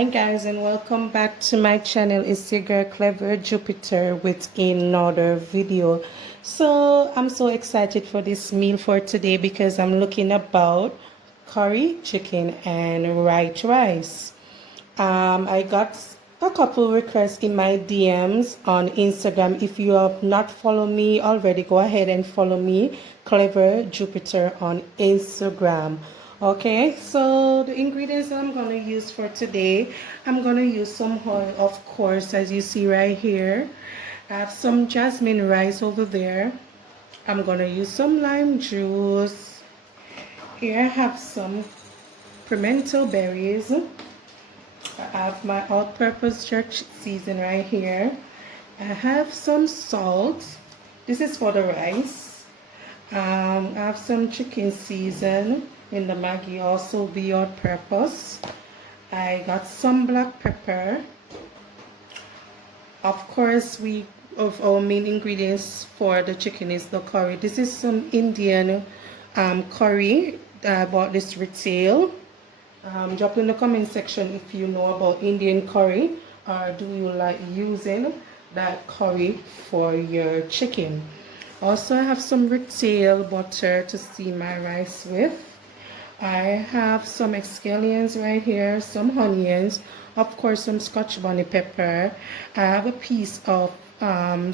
Hi guys, and welcome back to my channel. It's your girl Clever Jupiter with another video. So I'm so excited for this meal for today because I'm looking about curry chicken and white rice. I got a couple requests in my DMs on Instagram. If you have not followed me already, go ahead and follow me, Clever Jupiter, on Instagram. Okay, so the ingredients I'm going to use for today, I'm going to use some oil, of course, as you see right here. I have some jasmine rice over there. I'm going to use some lime juice. Here I have some pimento berries. I have my all-purpose church season right here. I have some salt. This is for the rice. I have some chicken season in the Maggie, also the all-purpose. I got some black pepper. Of course, of our main ingredients for the chicken is the curry. This is some Indian curry. I bought this retail. Drop in the comment section if you know about Indian curry, or do you like using that curry for your chicken. Also, I have some retail butter to steam my rice with. I have some scallions right here, some onions, of course some scotch bonnet pepper. I have a piece of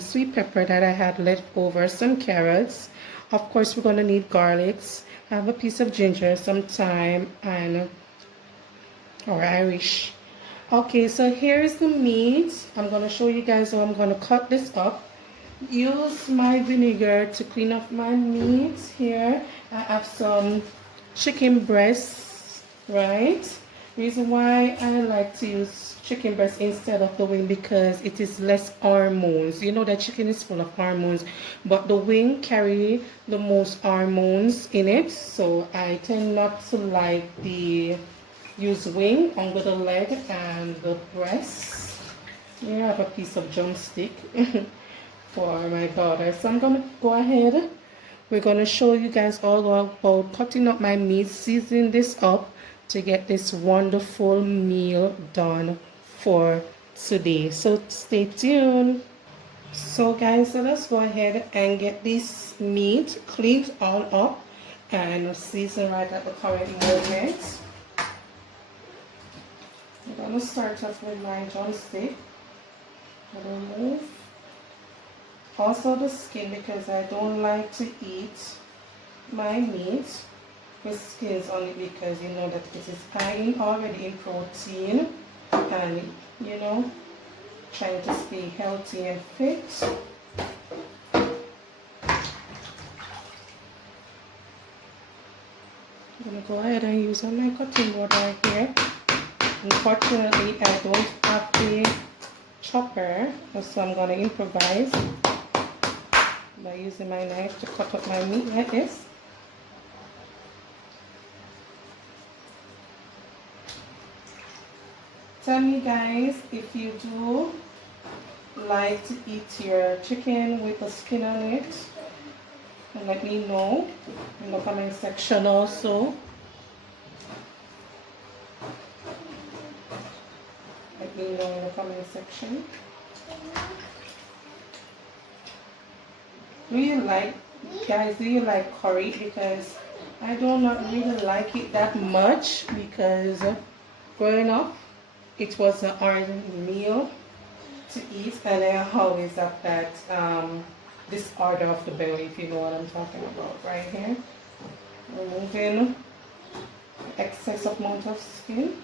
sweet pepper that I had left over, some carrots. Of course, we're going to need garlics. I have a piece of ginger, some thyme, and or Irish. Okay, so here's the meat. I'm going to show you guys how I'm going to cut this up. Use my vinegar to clean up my meat. Here I have some chicken breasts, right? Reason why I like to use chicken breast instead of the wing, because it is less hormones. You know that chicken is full of hormones, but the wing carry the most hormones in it, so I tend not to like the use wing under the leg and the breast. Here I have a piece of drumstick for my daughter. So I'm gonna go ahead. We're gonna show you guys all about cutting up my meat, seasoning this up to get this wonderful meal done for today. So stay tuned. So guys, so let's go ahead and get this meat cleaned all up and season right at the current moment. I'm going to start off with my drumstick. Remove also the skin, because I don't like to eat my meat with skins on it, because you know that it is high already in protein, and you know, trying to stay healthy and fit. I'm going to go ahead and use my cutting board right here. Unfortunately, I don't have a chopper, so I'm going to improvise by using my knife to cut up my meat like this. Tell me guys if you do like to eat your chicken with the skin on it, and let me know in the comment section also. Let me know in the comment section. Do you like, guys, do you like curry? Because I do not really like it that much, because growing up it was an hard meal to eat, and I always have that disorder of the belly, if you know what I'm talking about. Right here, removing excess amount of skin.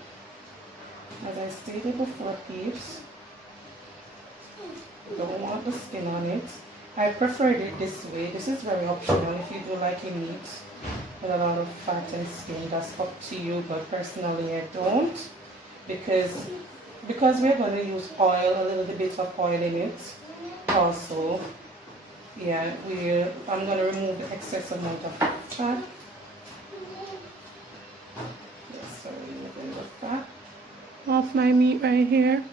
As I stated before, peeps, don't want the skin on it. I preferred it this way. This is very optional. If you do like your meat with a lot of fat and skin, that's up to you, but personally I don't, because we're going to use oil, a little bit of oil in it also. Yeah, I'm going to remove the excess amount of fat. Yes, sorry, removing the fat off my meat right here.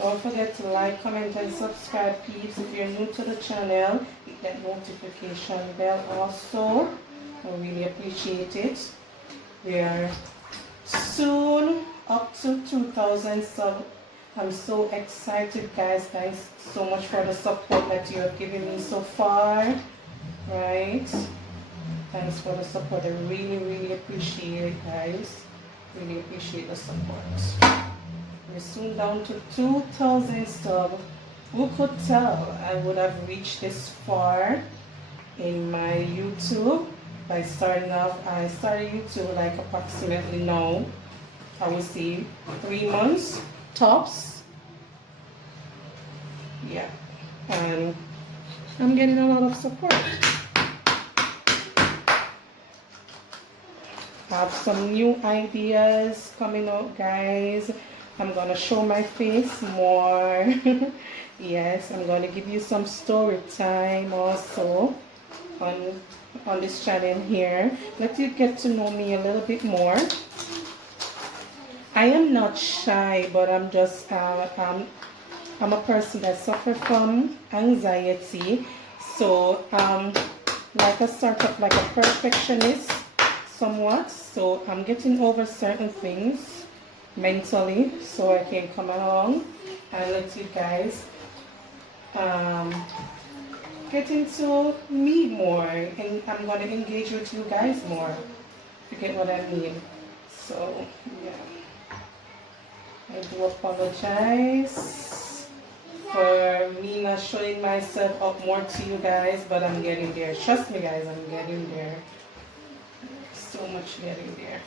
Don't forget to like, comment, and subscribe, peeps. If you're new to the channel, hit that notification bell also. I really appreciate it. We are soon up to 2,000 subs. I'm so excited, guys. Thanks so much for the support that you have given me so far. Right? Thanks for the support. I really appreciate it, guys. Really appreciate the support. We're soon down to 2,000 subs. Who could tell I would have reached this far in my YouTube by starting off? I started YouTube like approximately now, I would say 3 months tops. Yeah, and I'm getting a lot of support. I have some new ideas coming out, guys. I'm gonna show my face more. Yes, I'm gonna give you some story time also on this channel here. Let you get to know me a little bit more. I am not shy, but I'm just I'm a person that suffers from anxiety. So like a sort of like a perfectionist somewhat. So I'm getting over certain things mentally, so I can come along and let you guys get into me more, and I'm gonna engage with you guys more. If you get what I mean. So yeah, I do apologize for me not showing myself up more to you guys, but I'm getting there. Trust me, guys, I'm getting there. So much getting there.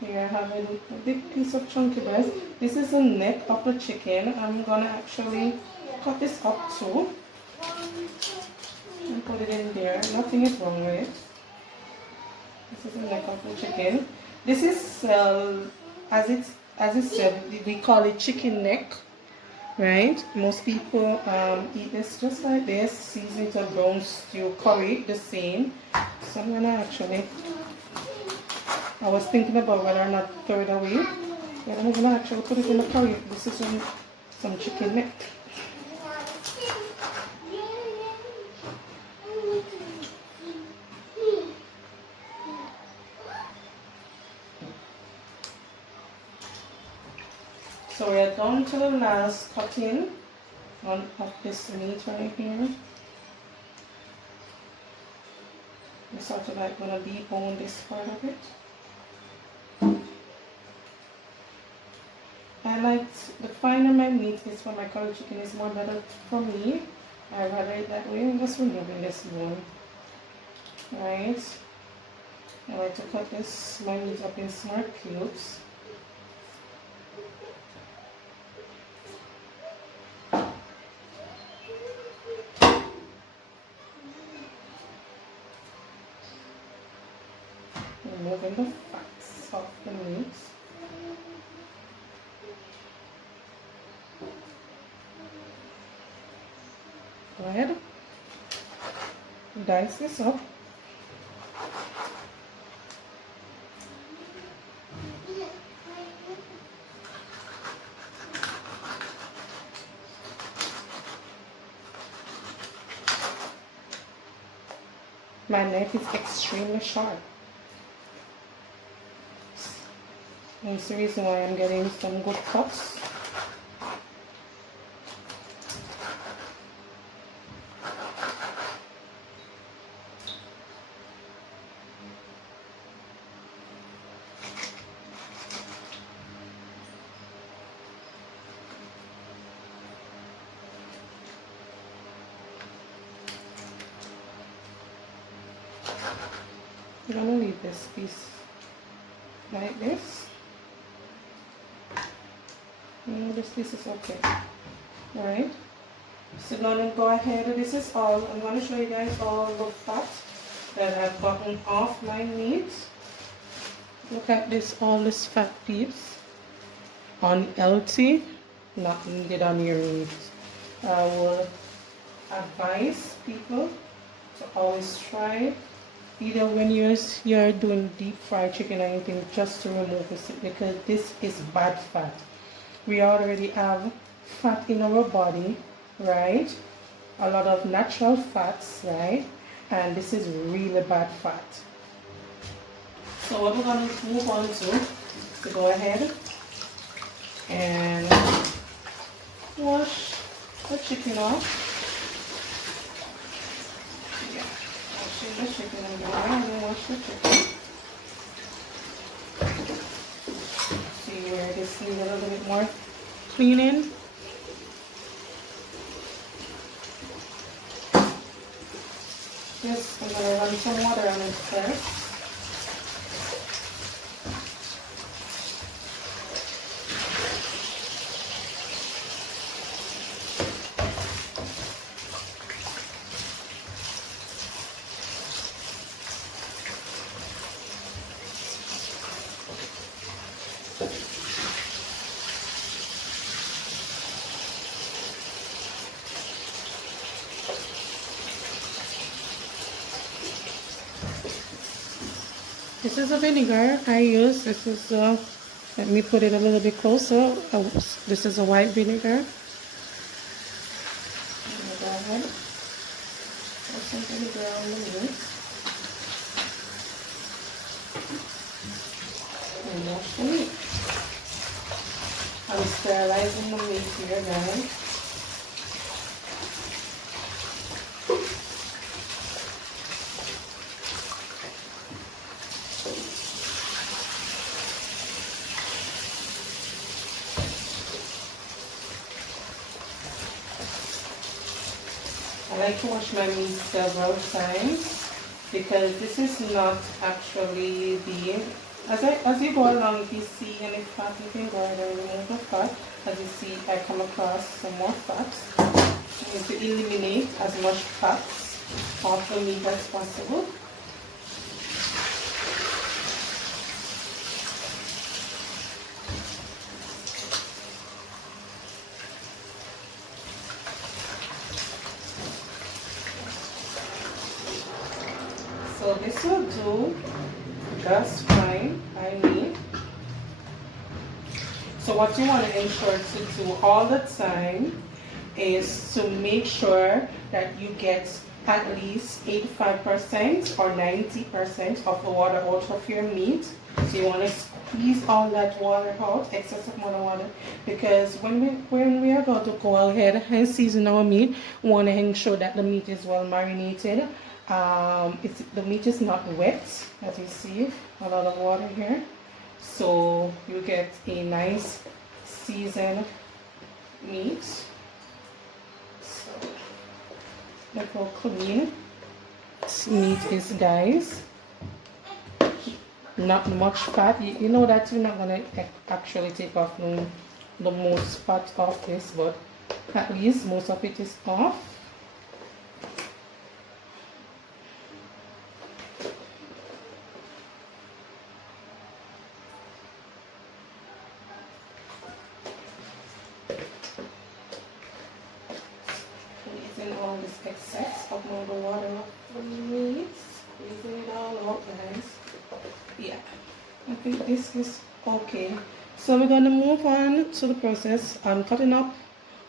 Here I have a big piece of chunky breast. This is the neck of the chicken. I'm gonna actually cut this up too and put it in there. Nothing is wrong with it. This is the neck of the chicken. This is as it said, we call it chicken neck, right? Most people eat this just like this, season it with brown stew curry, the same. So I'm gonna actually, I was thinking about whether or not to throw it away. But I'm gonna actually put it in the curry. This is some chicken neck. So we're down to the last cutting of this meat right here. I'm sort of like gonna debone this part of it. I like the finer my meat is for my curry chicken is more better for me. I rather it that way. I'm just removing this bone. Right. I like to cut my meat up in small cubes. Removing the fats of the meat. Go ahead, dice this up. My knife is extremely sharp. That's the reason why I'm getting some good cuts. I'm gonna leave this piece like this. This piece is okay. Alright. So now I'm go ahead. This is all. I'm gonna show you guys all the fat that I've gotten off my meat. Look at this, all this fat piece. Unhealthy, not needed on your meat. I will advise people to always try either when you're doing deep fried chicken or anything, just to remove this, because this is bad fat. We already have fat in our body, right? A lot of natural fats, right? And this is really bad fat. So what we're going to move on to go ahead and wash the chicken off. Yeah, washing the chicken and go ahead and wash the chicken. See where this needs a little bit more cleaning. Yes, I'm going to run some water on it first. This is a vinegar I use. This is, let me put it a little bit closer. This is a white vinegar. Go ahead. Put some vinegar on the meat. And wash the meat. I'm sterilizing the meat here, guys. I like to wash my meat several times because this is not actually the, as you go along, if you see any fat, you can go ahead and remove the fat. As you see, I come across some more fats. I need to eliminate as much fats off the meat as possible. So this will do just fine by me. So what you want to ensure to do all the time is to make sure that you get at least 85% or 90% of the water out of your meat. So you want to squeeze all that water out, excessive amount of water, because when we are going to go ahead and season our meat, we want to ensure that the meat is well marinated. The meat is not wet, as you see, a lot of water here, so you get a nice seasoned meat. So look how clean this meat is, guys. Not much fat. You know that you're not gonna actually take off the most fat off this, but at least most of it is off. All this excess of all the water of the meat, squeezing it all out, guys. Yeah, I think this is okay. So we're going to move on to the process. I'm cutting up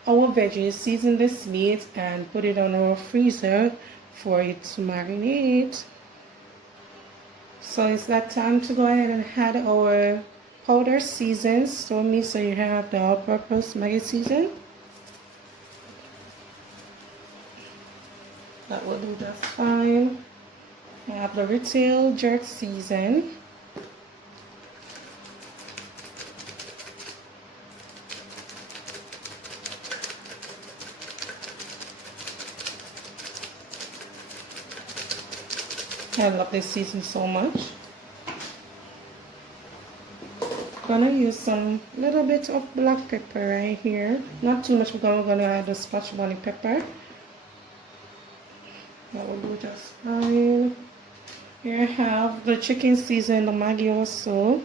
our veggies, season this meat, and put it on our freezer for it to marinate. So it's that time to go ahead and add our powder seasons. So you have the all-purpose Maggie season. That will do just fine. I have the retail jerk season. I love this season so much. Gonna use some little bit of black pepper right here. Not too much because we're gonna add the Scotch bonnet pepper. That will do just fine. Here I have the chicken season, the Maggie also.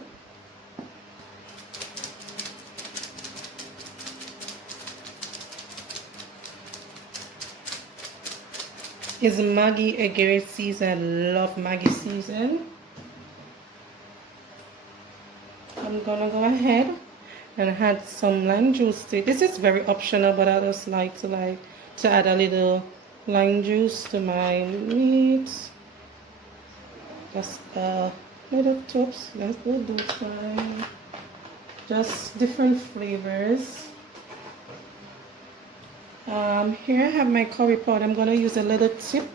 is Maggie again season. I love Maggie season. I'm gonna go ahead and add some lime juice to it. This is very optional, but I just like to add a little lime juice to my meat. Just a little tips. Let's go do some. Just different flavors. Here I have my curry powder. I'm gonna use a little tip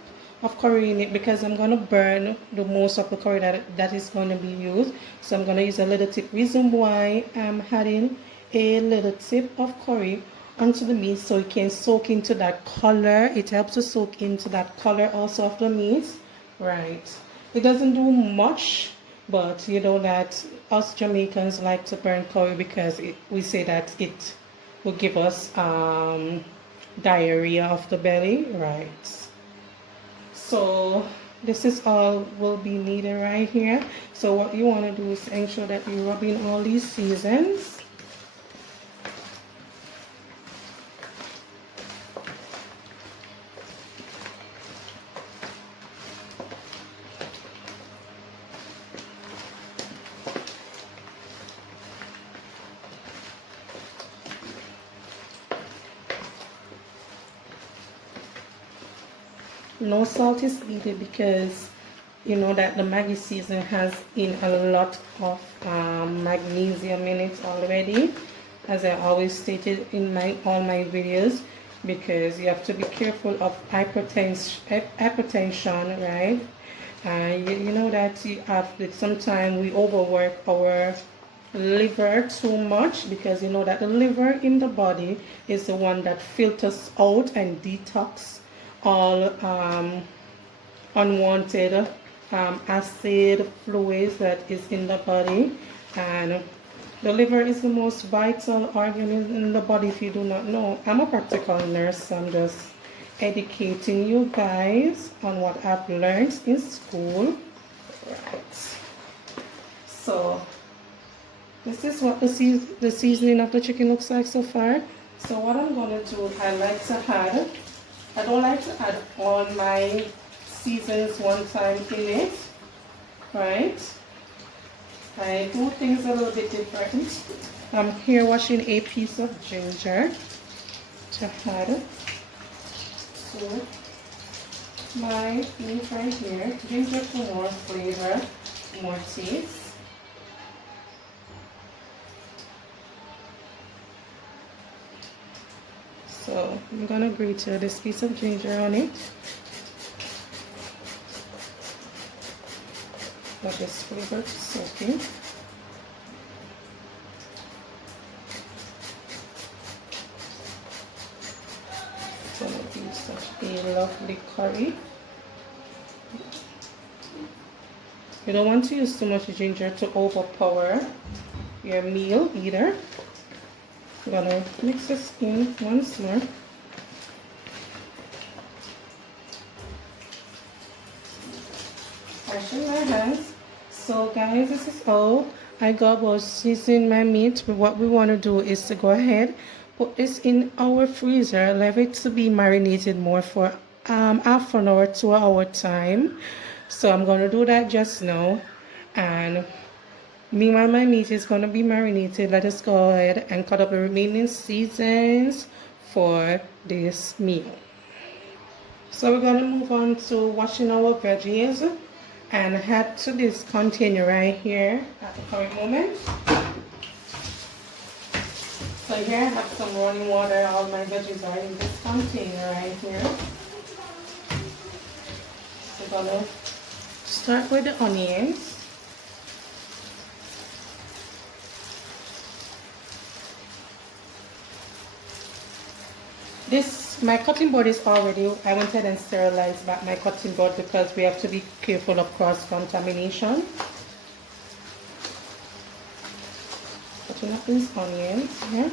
of curry in it because I'm gonna burn the most of the curry that is gonna be used. So I'm gonna use a little tip. Reason why I'm adding a little tip of curry onto the meat so it can soak into that color. It helps to soak into that color also of the meat. Right. It doesn't do much, but you know that us Jamaicans like to burn curry because we say that it will give us diarrhea of the belly, right? So this is all will be needed right here. So what you want to do is ensure that you rub in all these seasons. No salt is needed because you know that the Maggie season has in a lot of magnesium in it already, as I always stated in all my videos, because you have to be careful of hypertension, right? You know that sometimes we overwork our liver too much, because you know that the liver in the body is the one that filters out and detox all unwanted acid fluids that is in the body. And the liver is the most vital organ in the body, if you do not know. I'm a practical nurse, so I'm just educating you guys on what I've learned in school. Right. So this is what the seasoning of the chicken looks like so far. So what I'm going to do, I don't like to add all my seasons one time in it, right? I do things a little bit different. I'm here washing a piece of ginger to add to my meat right here. Ginger for more flavor, more taste. So I'm gonna grate this piece of ginger on it. Let this flavor to soak in. It's gonna be such a lovely curry. You don't want to use too much ginger to overpower your meal either. I'm gonna mix this in once more. Washing my hands. So guys, this is all I got about seasoning my meat. But what we want to do is to go ahead, put this in our freezer, leave it to be marinated more for half an hour to an hour time. So I'm gonna do that just now, and meanwhile my meat is gonna be marinated. Let us go ahead and cut up the remaining seasons for this meal. So we're gonna move on to washing our veggies and add to this container right here at the current moment. So here I have some running water. All my veggies are in this container right here. So we're gonna start with the onions. My cutting board is already, I went ahead and sterilized back my cutting board because we have to be careful of cross-contamination. Cutting up these onions here.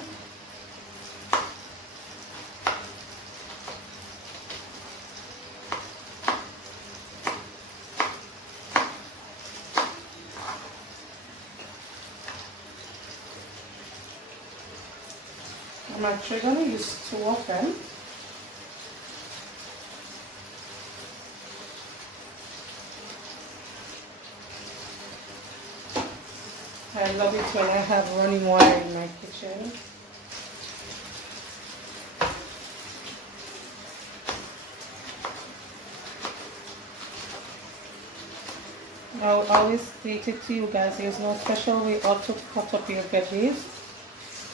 I'm actually going to use 2 of them. I love it when I have running water in my kitchen. I'll always state it to you guys, there's no special way how to cut up your veggies.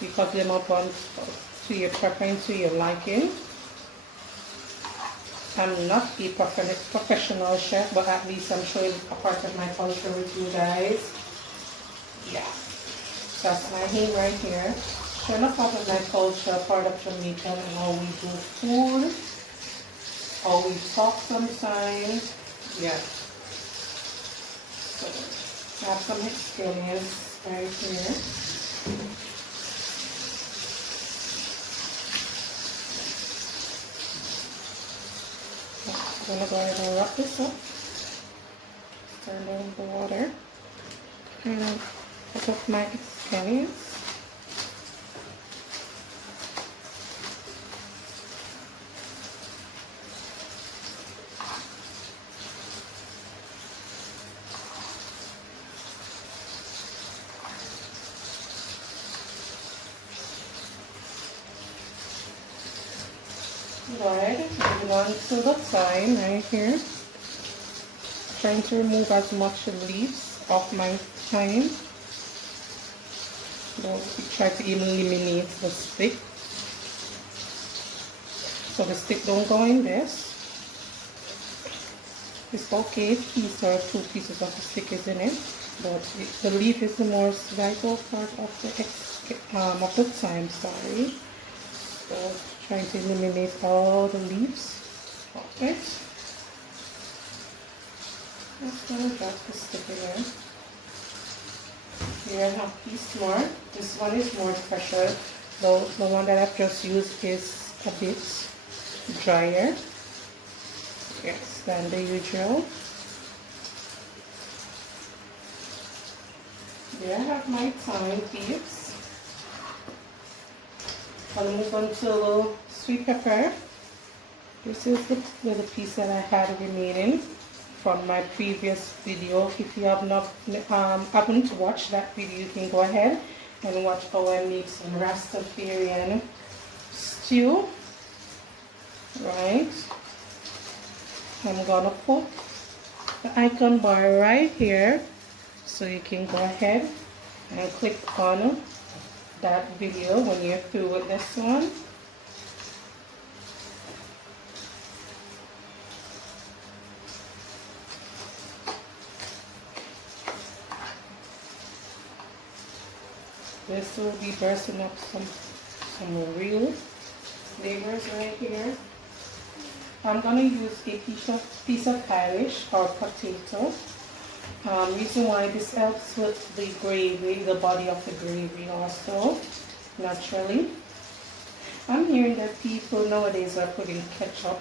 You cut them up on to your preference, to your liking. I'm not a professional chef, but at least I'm showing a part of my culture with you guys. Yeah, that's my hand right here. Showing a part of my culture, part of Jamaican, and how we do food, how we talk sometimes. Yeah. So I have some experience right here. I'm going to go ahead and wrap this up. Turn down the water. And put up my scallions. Right, moving on to the thyme right here. Trying to remove as much leaves off my thyme. Don't try to eliminate the stick. So the stick don't go in this. It's okay if piece or 2 pieces of the stick is in it, but the leaf is the most vital part of the thyme. Sorry. So trying to eliminate all the leaves of it. Just going to drop the stick in there. Here I have a piece more. This one is more fresher. The one that I've just used is a bit drier. Yes, than the usual. Here I have my thyme peeps. I'll move on to a little sweet pepper. This is the little piece that I had remaining from my previous video. If you have not haven't watched that video, you can go ahead and watch how I make some Rastafarian stew. Right. I'm gonna put the icon bar right here, so you can go ahead and click on that video when you're through with this one. This will be bursting up some real flavors right here. I'm going to use a piece of Irish or potato. Reason why this helps with the gravy, the body of the gravy also, naturally. I'm hearing that people nowadays are putting ketchup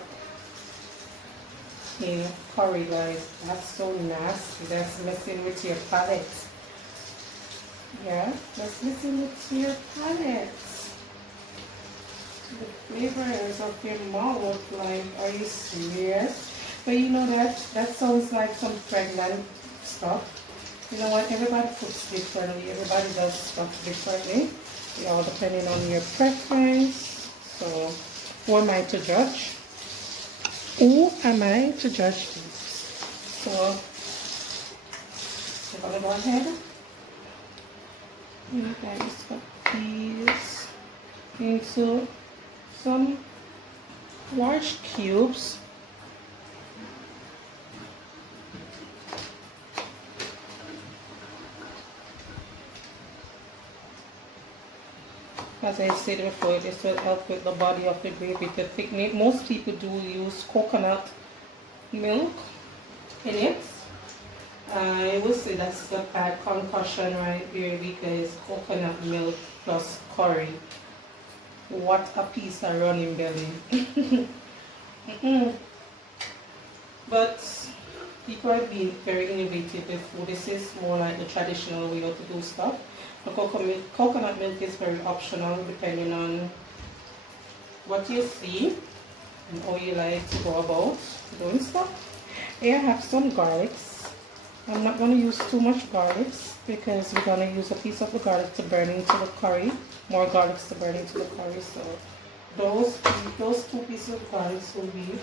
in curry, guys. That's so nasty. That's messing with your palate. Yeah, that's messing with your palate. The flavors of your mouth, like, are you serious? But you know that sounds like some pregnant stuff. You know what, everybody cooks differently, everybody does stuff differently. It all depending on your preference. So who am I to judge? Who am I to judge this? So we're gonna go ahead and guys cut these into some large cubes. As I said before, this will help with the body of the gravy to thicken it. Most people do use coconut milk in it. I would say that's the bad concussion right there, because coconut milk plus curry. What a piece of running belly. But people are being very innovative with food. This is more like the traditional way to do stuff. The coconut milk is very optional depending on what you see and how you like to go about doing stuff. Here I have some garlics I'm not going to use too much garlic because we're going to use a piece of the garlic to burn into the curry. More garlic to burn into the curry. So those 2 pieces of garlic will be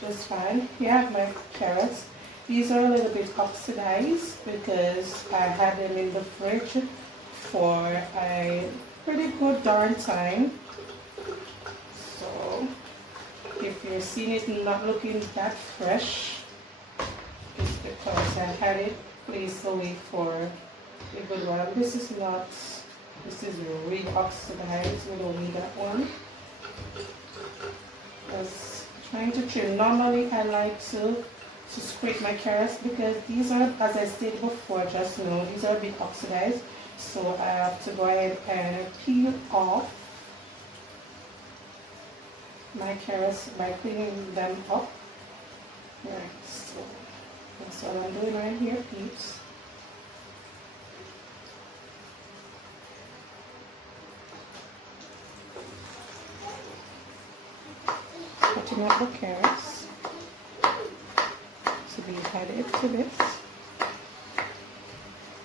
just fine. Here I have my carrots. These are a little bit oxidized because I had them in the fridge for a pretty good darn time. So if you're seeing it not looking that fresh, it's because I had it placed away for a good while. This is really oxidized. We don't need that one. Just trying to trim. Normally I like to scrape my carrots because these are, as I stated before, just know these are a bit oxidized. So I have to go ahead and peel off my carrots by cleaning them up. Right, so that's what I'm doing right here, peeps. Cutting up the carrots to be added to this.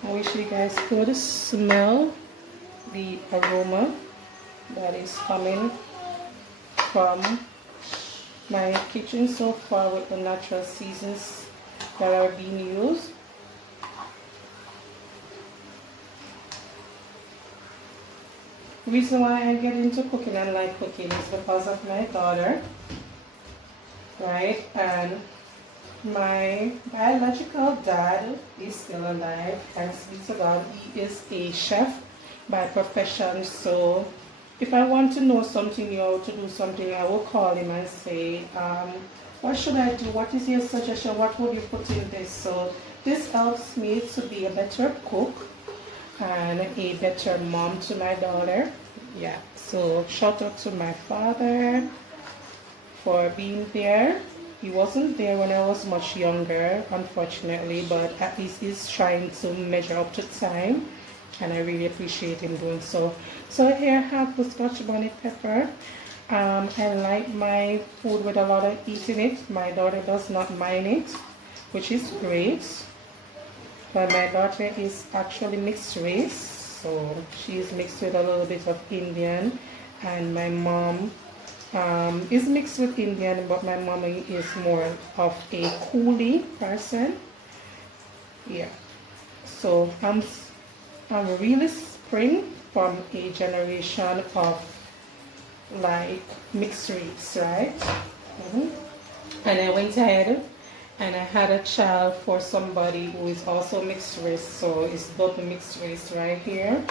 I wish you guys could smell the aroma that is coming from my kitchen so far with the natural seasons that are being used. The reason why I get into cooking and like cooking is because of my daughter, right? And my biological dad is still alive, thanks be to God. He is a chef by profession, so if I want to know something new or to do something, I will call him and say, what should I do? What is your suggestion? What would you put in this? So this helps me to be a better cook and a better mom to my daughter. Yeah, so shout out to my father for being there. He wasn't there when I was much younger, unfortunately, but at least he's trying to measure up to time, and I really appreciate him doing so. So here I have the Scotch bonnet pepper. I like my food with a lot of heat in it. My daughter does not mind it, which is great. But my daughter is actually mixed race, so she's mixed with a little bit of Indian, and my mom is mixed with Indian, but my mommy is more of a coolie person. Yeah, so I'm really spring from a generation of like mixed race, right? And I went ahead and I had a child for somebody who is also mixed race, so it's double mixed race right here.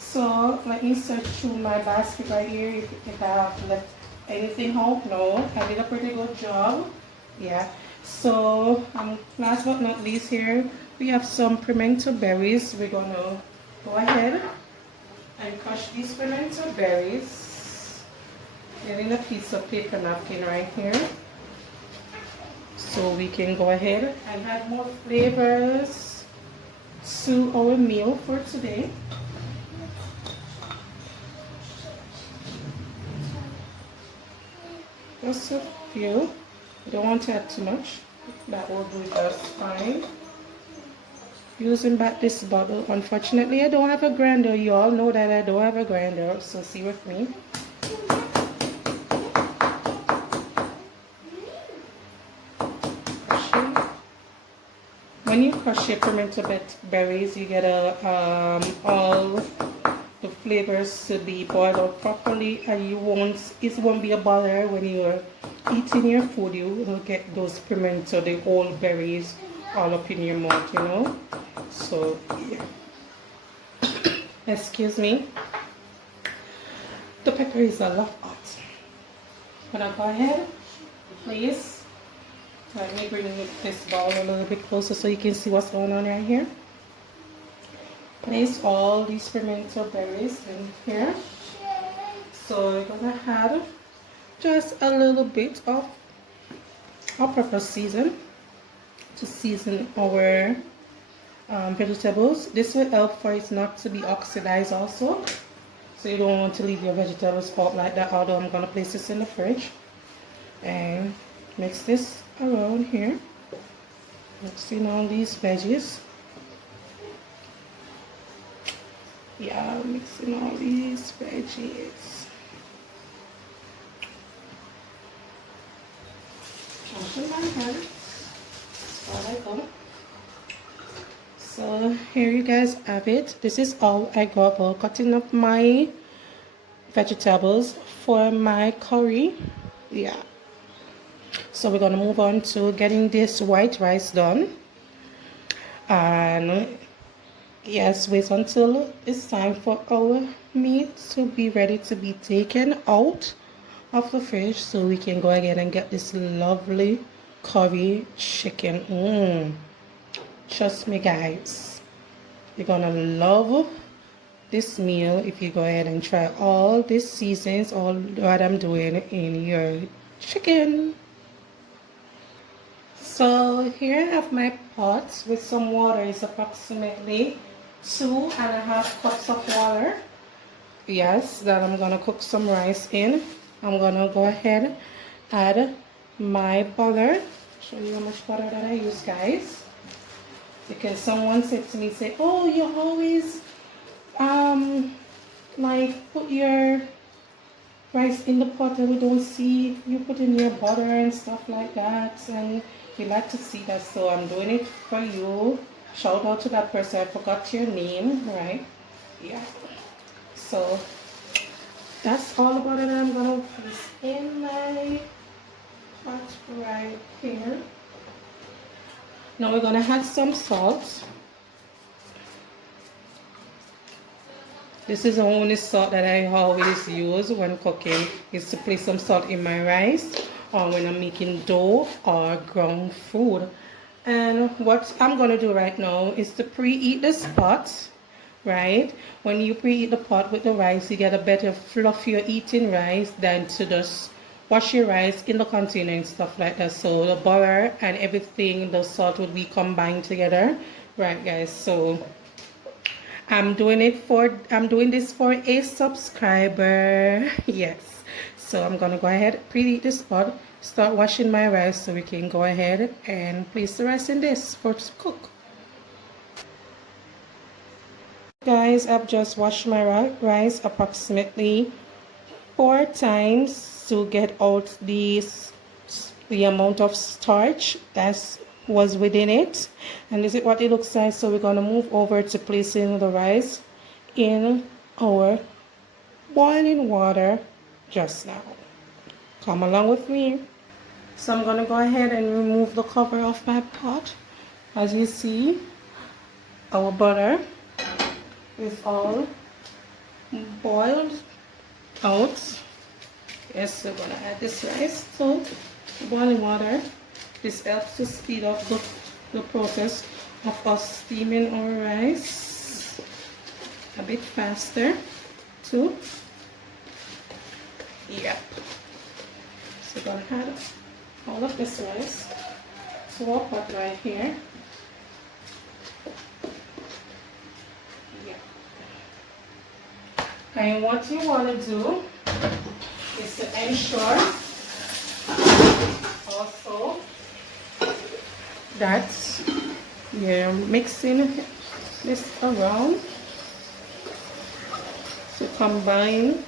So let me search through my basket right here if I have left anything out. No, I did a pretty good job. Yeah, so last but not least, here we have some pimento berries. We're gonna go ahead and crush these pimento berries. Getting a piece of paper napkin right here, so we can go ahead and add more flavors to our meal for today. Just a few. You don't want to add too much. That will do just fine. Using back this bottle. Unfortunately, I don't have a grinder. You all know that I don't have a grinder, so see with me. When you crush your pimento berries, you get all the flavors to be boiled out properly, and it won't be a bother when you're eating your food. You will get those pimento, the whole berries, all up in your mouth, you know. So yeah. Excuse me. The pepper is a lot hot. I'm gonna go ahead, please. Let me bring this bowl a little bit closer so you can see what's going on right here. Place all these pimento berries in here. So we're gonna add just a little bit of all-purpose season to season our vegetables. This will help for it not to be oxidized also. So you don't want to leave your vegetables out like that, although I'm gonna place this in the fridge. And mix this around here. Mixing all these veggies. Yeah, mixing all these veggies. Washing my hands. All I got. So here you guys have it. This is all I got for cutting up my vegetables for my curry. Yeah. So we're gonna move on to getting this white rice done. And yes, wait until it's time for our meat to be ready to be taken out of the fridge so we can go ahead and get this lovely curry chicken. Trust me guys, you're gonna love this meal if you go ahead and try all these seasons, all what I'm doing in your chicken. So here I have my pot with some water. It's approximately 2.5 cups of water. Yes, that I'm gonna cook some rice in. I'm gonna go ahead add my butter. Show you how much butter that I use, guys. Because someone said to me, say, oh, you always like put your rice in the pot and we don't see you put in your butter and stuff like that, and we like to see that, so I'm doing it for you. Shout out to that person, I forgot your name, right? Yeah, so that's all about it. I'm gonna place in my pot right here. Now we're gonna add some salt. This is the only salt that I always use when cooking, is to place some salt in my rice or when I'm making dough or ground food. And what I'm going to do right now is to preheat this pot, right? When you preheat the pot with the rice, you get a better fluffier eating rice than to just wash your rice in the container and stuff like that. So the butter and everything, the salt would be combined together, right guys? So I'm doing this for a subscriber. Yes, so I'm gonna go ahead, preheat this pot, start washing my rice so we can go ahead and place the rice in this for to cook. Guys, I've just washed my rice approximately 4 times to get out the amount of starch that was within it, and this is what it looks like. So we're going to move over to placing the rice in our boiling water just now. Come along with me. So I'm going to go ahead and remove the cover of my pot. As you see, our butter is all boiled out. Yes, we're going to add this rice to boiling water. This helps to speed up the process of us steaming our rice a bit faster too. Yep. So we're going to add all of this rice to our pot right here. Yep. And what you want to do is to ensure also that you're mixing this around to combine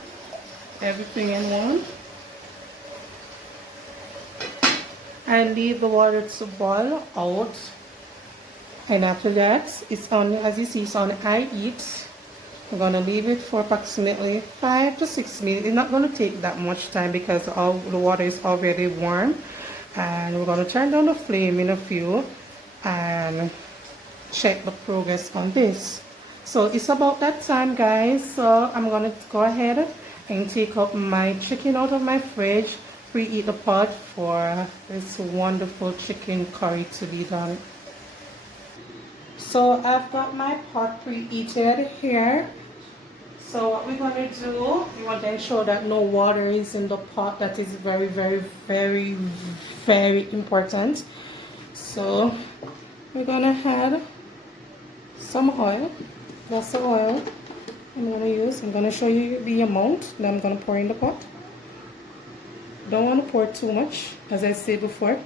everything in one, and leave the water to boil out. And after that, it's on, as you see, it's on high heat. We're going to leave it for approximately 5 to 6 minutes. It's not going to take that much time because all the water is already warm. And we're going to turn down the flame in a few and check the progress on this. So it's about that time, guys. So I'm going to go ahead and take up my chicken out of my fridge, preheat the pot for this wonderful chicken curry to be done. So I've got my pot preheated here. So what we're going to do, we want to ensure that no water is in the pot. That is very, very, very, very important. So we're going to add some oil. That's the oil I'm going to use. I'm going to show you the amount that I'm going to pour in the pot. Don't want to pour too much, as I said before.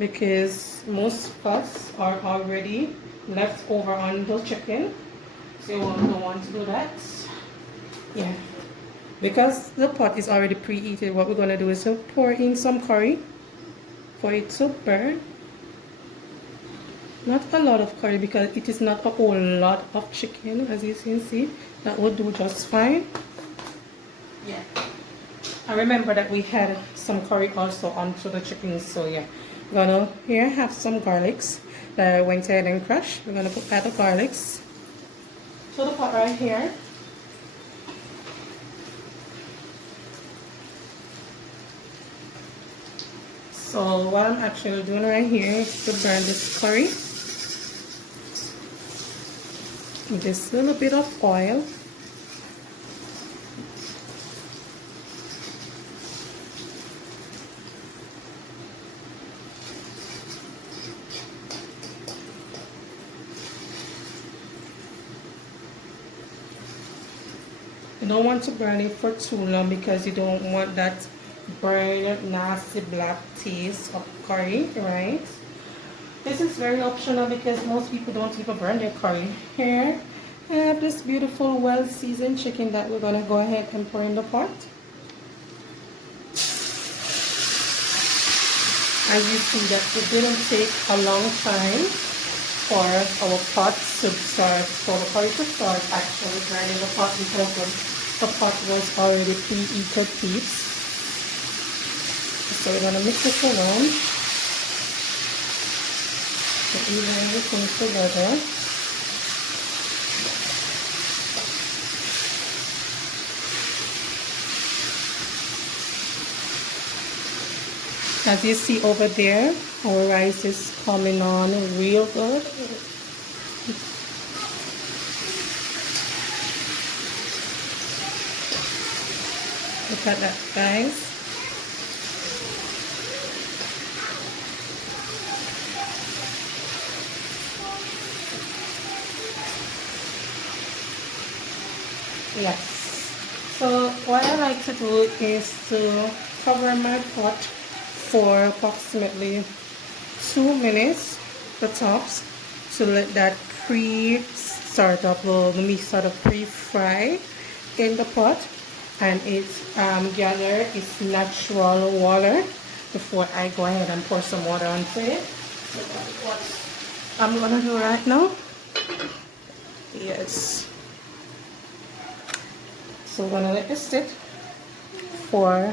because most fats are already left over on the chicken, so you don't want to do that. Yeah, because the pot is already preheated, what we're going to do is to pour in some curry for it to burn. Not a lot of curry because it is not a whole lot of chicken, as you can see. That will do just fine. Yeah, I remember that we had some curry also onto the chicken, so yeah. We're gonna here have some garlics that I went ahead and crushed. We're gonna add the garlics to the pot right here. So what I'm actually doing right here is to burn this curry with this little bit of oil. You don't want to burn it for too long because you don't want that burn, nasty black taste of curry, right? This is very optional because most people don't even burn their curry. Here I have this beautiful well seasoned chicken that we're gonna go ahead and pour in the pot. As you see, that it didn't take a long time for our pot to start, for the curry to start actually burning the pot because the pot was already preheated, peeps. So we're gonna mix it around to even everything together. As you see over there, our rice is coming on real good. Look at that, guys. Yes. So what I like to do is to cover my pot for approximately 2 minutes, the tops, to let that start up, the meat sort of pre-fry in the pot, and it's gather its natural water before I go ahead and pour some water onto it. So that's what I'm gonna do right now. Yes. So we're gonna let this sit for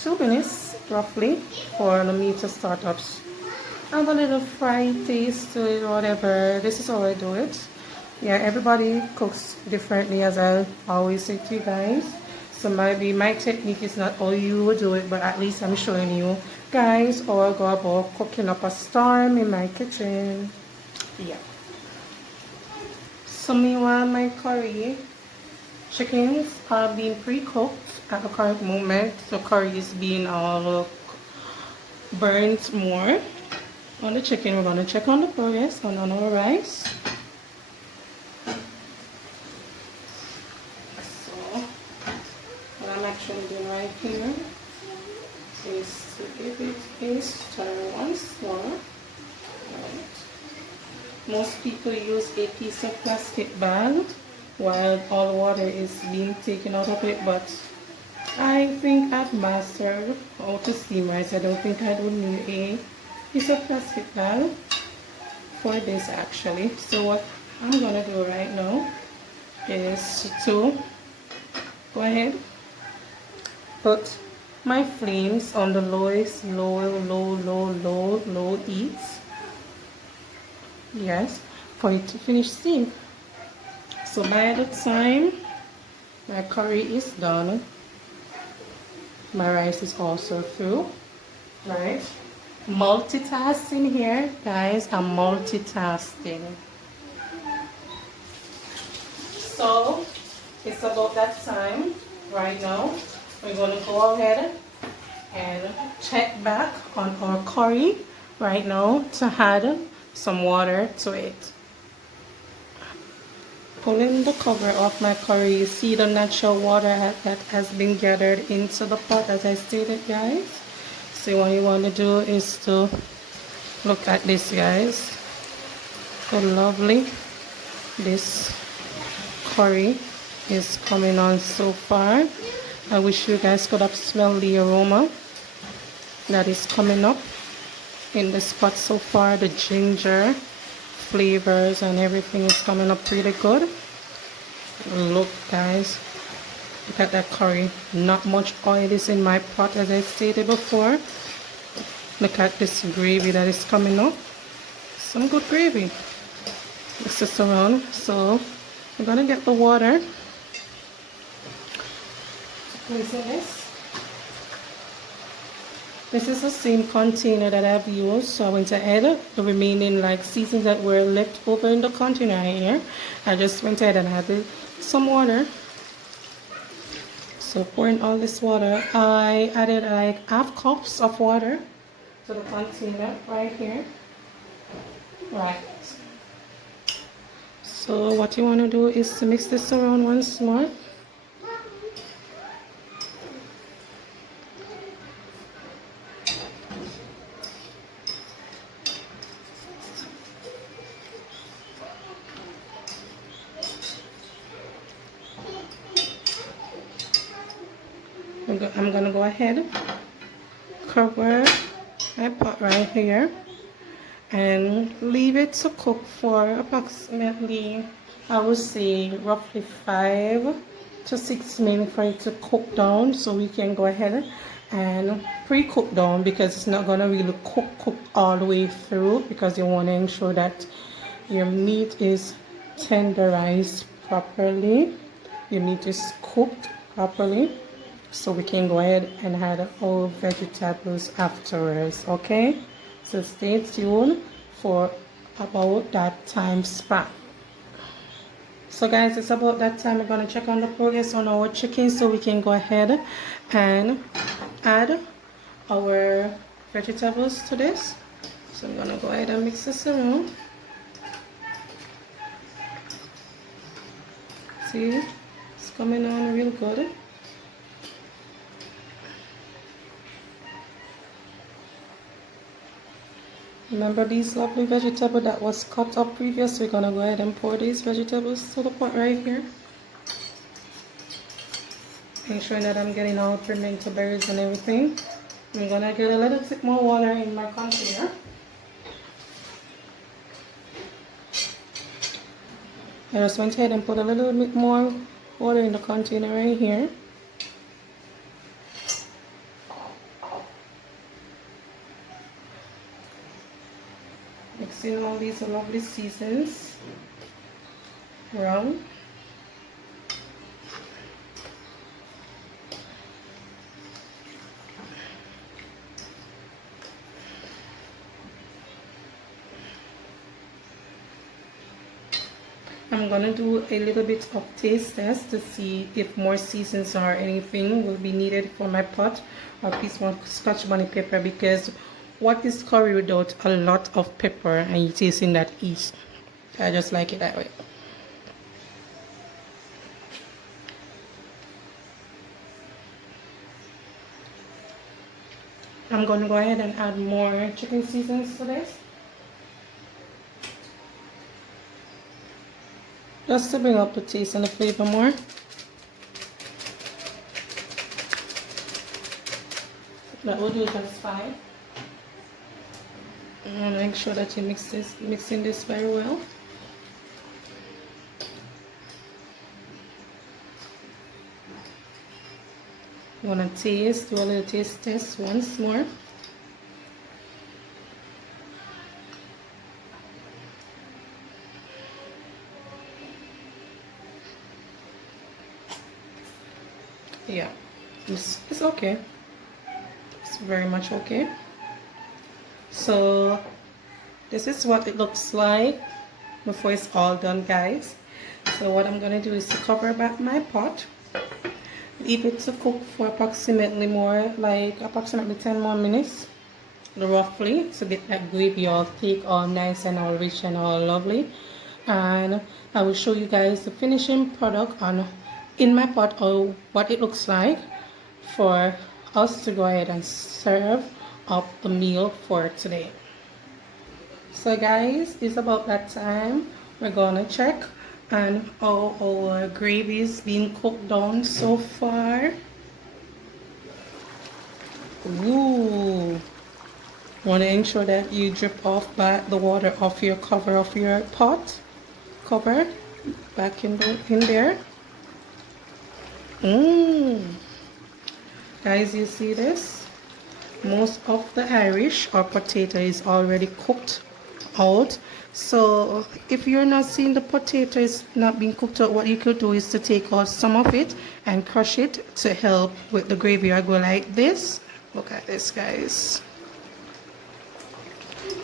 2 minutes roughly for the meat to start up. Have a little fried taste to it, whatever. This is how I do it. Yeah, everybody cooks differently, as I always say to you guys. So maybe my technique is not how you would do it, but at least I'm showing you guys how I go about cooking up a storm in my kitchen. Yeah. So meanwhile, my curry chickens are being pre-cooked at the current moment. The curry is being all burnt more on the chicken. We're going to check on the progress on our rice. So what I'm actually doing right here is to give it a stir once more. Right. Most people use a piece of plastic bag while all the water is being taken out of it, but I think I've mastered how to steam rice. I don't think I would need a piece of plastic bag for this actually. So what I'm gonna do right now is to go ahead, put my flames on the lowest, low heat. Yes, for it to finish steam. So by the time my curry is done, my rice is also through, right? Multitasking here, guys, I'm multitasking. So it's about that time right now. We're going to go ahead and check back on our curry right now to add some water to it. Pulling the cover off my curry, you see the natural water that has been gathered into the pot, as I stated, guys. So what you want to do is to look at this, guys. So lovely this curry is coming on so far. I wish you guys could have smelled the aroma that is coming up in this pot so far. The ginger flavors and everything is coming up really good. Look, guys, look at that curry. Not much oil is in my pot, as I stated before. Look at this gravy that is coming up. Some good gravy. Mix this around. So I'm gonna get the water. Place this. This is the same container that I've used, so I went ahead the remaining seasons that were left over in the container here. I just went ahead and added some water. So pouring all this water, I added half cups of water to the container right here. Right. So what you want to do is to mix this around once more. I'm gonna go ahead, cover my pot right here, and leave it to cook for approximately, I would say, roughly 5 to 6 minutes for it to cook down, so we can go ahead and pre-cook down, because it's not gonna really cook all the way through, because you want to ensure that your meat is tenderized properly, your meat is cooked properly, so we can go ahead and add our vegetables afterwards. Okay, so stay tuned for about that time span. So guys, it's about that time. We're going to check on the progress on our chicken, so we can go ahead and add our vegetables to this. So I'm going to go ahead and mix this around. See, it's coming on real good. Remember these lovely vegetables that was cut up previous? We're gonna go ahead and pour these vegetables to the pot right here. Make sure that I'm getting all pimento berries and everything. I'm gonna get a little bit more water in my container. I just went ahead and put a little bit more water in the container right here. Mixing all these lovely seasons around. I'm gonna do a little bit of taste test to see if more seasons or anything will be needed for my pot, or a piece more Scotch bonnet pepper, because what is curry without a lot of pepper, and you tasting that eat. I just like it that way. I'm gonna go ahead and add more chicken seasons to this, just to bring up the taste and the flavor more. That will do just fine. And make sure that you mixing this very well. You want to taste, do a little taste test once more. Yeah, it's okay. It's very much okay. So this is what it looks like before it's all done, guys. So what I'm gonna do is to cover back my pot, leave it to cook for approximately 10 more minutes, roughly, to get that gravy all thick, all nice and all rich and all lovely. And I will show you guys the finishing product in my pot, or what it looks like for us to go ahead and serve of the meal for today. So guys, it's about that time. We're gonna check and how our gravy is being cooked down so far. Ooh. Want to ensure that you drip off back the water off your cover of your pot. Cover back in there. Guys, you see this? Most of the Irish or potato is already cooked out. So if you're not seeing the potato is not being cooked out, what you could do is to take out some of it and crush it to help with the gravy. I go like this. Look at this, guys.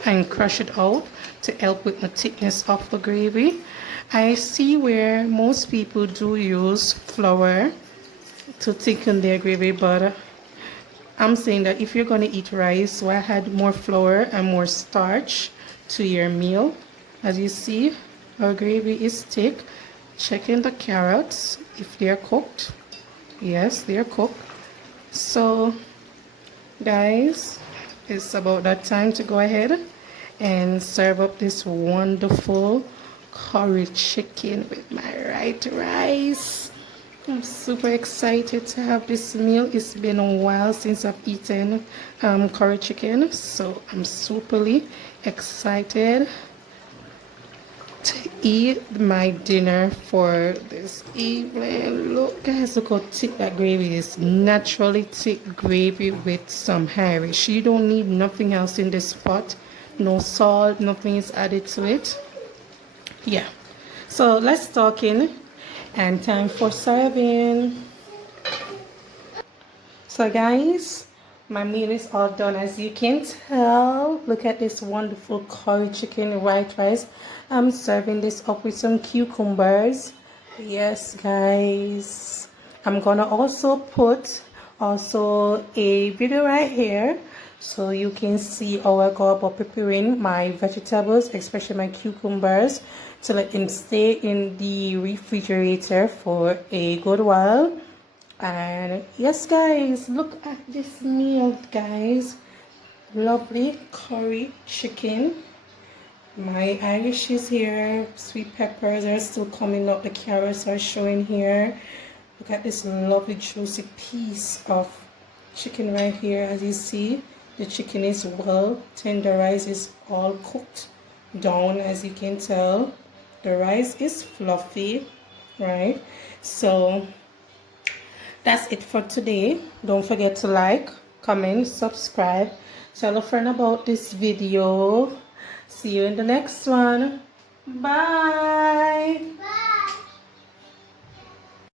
And crush it out to help with the thickness of the gravy. I see where most people do use flour to thicken their gravy, but I'm saying that if you're going to eat rice, so I add more flour and more starch to your meal. As you see, our gravy is thick. Checking the carrots if they're cooked. Yes, they're cooked. So guys, it's about that time to go ahead and serve up this wonderful curry chicken with my white rice. I'm super excited to have this meal. It's been a while since I've eaten curry chicken, so I'm superly excited to eat my dinner for this evening. Look guys, look how thick that gravy is. Naturally thick gravy with some Irish. You don't need nothing else in this pot. No salt, nothing is added to it. Yeah, so let's talk in and time for serving. So guys, my meal is all done. As you can tell, look at this wonderful curry chicken white rice. I'm serving this up with some cucumbers. Yes guys, I'm gonna also put a video right here so you can see how I go about preparing my vegetables, especially my cucumbers, to let them stay in the refrigerator for a good while. And yes guys, look at this meal guys. Lovely curry chicken. My Irish is here. Sweet peppers are still coming up. The carrots are showing here. Look at this lovely juicy piece of chicken right here. As you see, the chicken is well tenderized, is all cooked down. As you can tell, the rice is fluffy, right? So that's it for today. Don't forget to like, comment, subscribe, tell a friend about this video. See you in the next one. Bye.